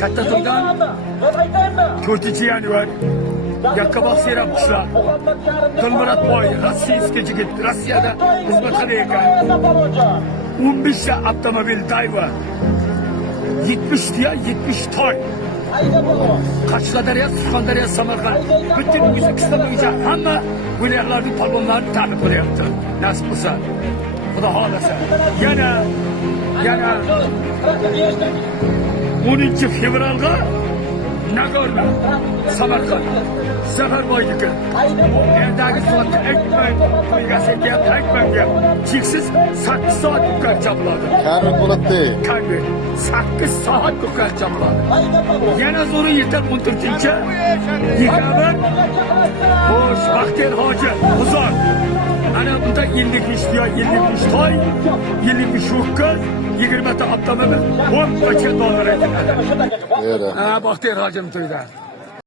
Katta to'ydan 4-yanvar Yakkabog' Serapqishlar Dilmuratboy rossiyskiy yigit Rossiyada xizmat qilayotgan 15 ta avtomobil Dayva 70 ta 70 toy Qashqadaryo, Surxondaryo, Samarqand butun O'zbekiston bo'yicha hamma viloyatlarning polvonlarini ta'min qilyapti. Nasib bo'lsa, Xudo xolasa. Yana 10 fevralga Nagorno, Samarqand, Safarboyniki. Erdagi soatda aytmang, qo'ygasiga aytmangga. Cheksiz 8 soat ko'katcha bo'ladi. Kami bo'ladi. Kami 8 soat ko'katcha bo'ladi. Yana zo'ri yetar 14-chi. Yig'aman. Xo'sh, Baxtiyor Hoji, Uzor. Ana bunda 50 toy, 50 ho'kiz, 20 ta avtomobil, $10 million aytiladi. Ha, Baxtiyor Hojim to'yda.